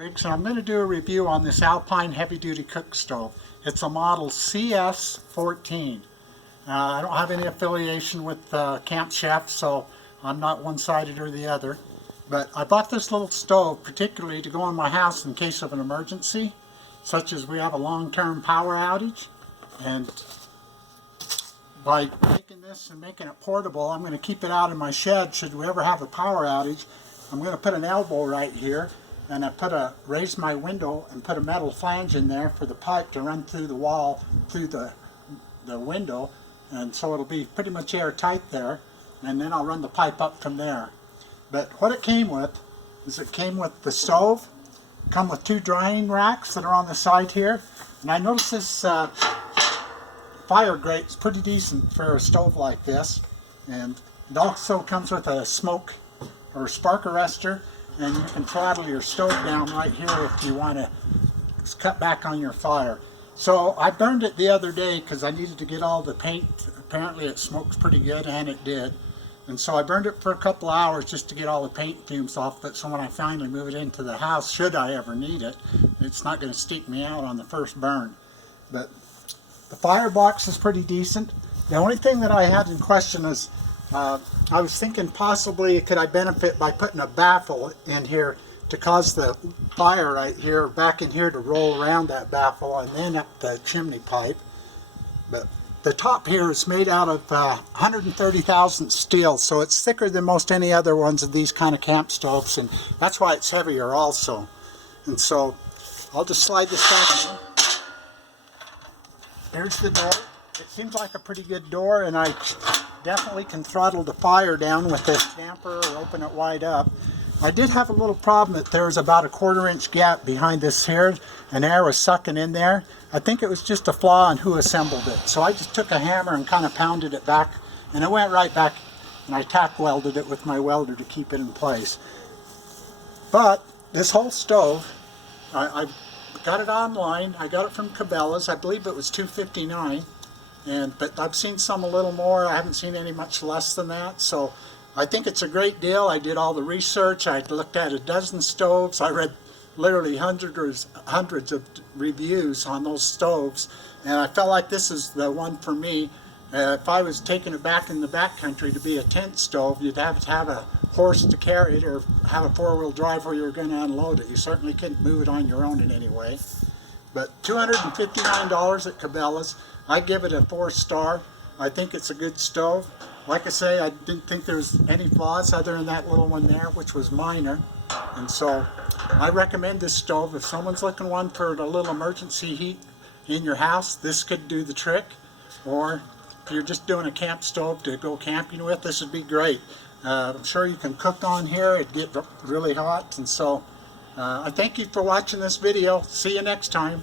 Briggs, and I'm going to do a review on this Alpine heavy duty cook stove. It's a model CS14. I don't have any affiliation with Camp Chef, so I'm not one-sided or the other. But I bought this little stove particularly to go in my house in case of an emergency, such as we have a long-term power outage. And by making this and making it portable, I'm going to keep it out in my shed should we ever have a power outage. I'm going to put an elbow right here, and I raised my window and put a metal flange in there for the pipe to run through the wall, through the window, and so it'll be pretty much airtight there, and then I'll run the pipe up from there. But what it came with is it came with the stove, come with two drying racks that are on the side here, and I noticed this fire grate is pretty decent for a stove like this, and it also comes with a smoke or spark arrestor, and you can throttle your stove down right here if you want to cut back on your fire. So I burned it the other day because I needed to get all the paint. Apparently it smokes pretty good, and it did. And so I burned it for a couple of hours just to get all the paint fumes off it, so when I finally move it into the house, should I ever need it, it's not going to steep me out on the first burn. But the firebox is pretty decent. The only thing that I had in question is I was thinking possibly could I benefit by putting a baffle in here to cause the fire right here, back in here, to roll around that baffle and then up the chimney pipe. But the top here is made out of 130,000 steel, so it's thicker than most any other ones of these kind of camp stoves, and that's why it's heavier also. And so I'll just slide this back in. There's the door. It seems like a pretty good door, and I definitely can throttle the fire down with this damper or open it wide up. I did have a little problem that there was about a 1/4 inch gap behind this here, and air was sucking in there. I think it was just a flaw in who assembled it. So I just took a hammer and kind of pounded it back, and it went right back, and I tack welded it with my welder to keep it in place. But this whole stove, I got it online. I got it from Cabela's. I believe it was $259. But I've seen some a little more. I haven't seen any much less than that. So I think it's a great deal. I did all the research. I looked at a dozen stoves. I read literally hundreds of reviews on those stoves, and I felt like this is the one for me. If I was taking it back in the backcountry to be a tent stove, you'd have to have a horse to carry it or have a four-wheel drive where you're going to unload it. You certainly couldn't move it on your own in any way. But $259 at Cabela's. I give it a 4-star. I think it's a good stove. Like I say, I didn't think there was any flaws other than that little one there, which was minor. And so I recommend this stove. If someone's looking one for a little emergency heat in your house, this could do the trick. Or if you're just doing a camp stove to go camping with, this would be great. I'm sure you can cook on here. It'd get really hot. And so I thank you for watching this video. See you next time.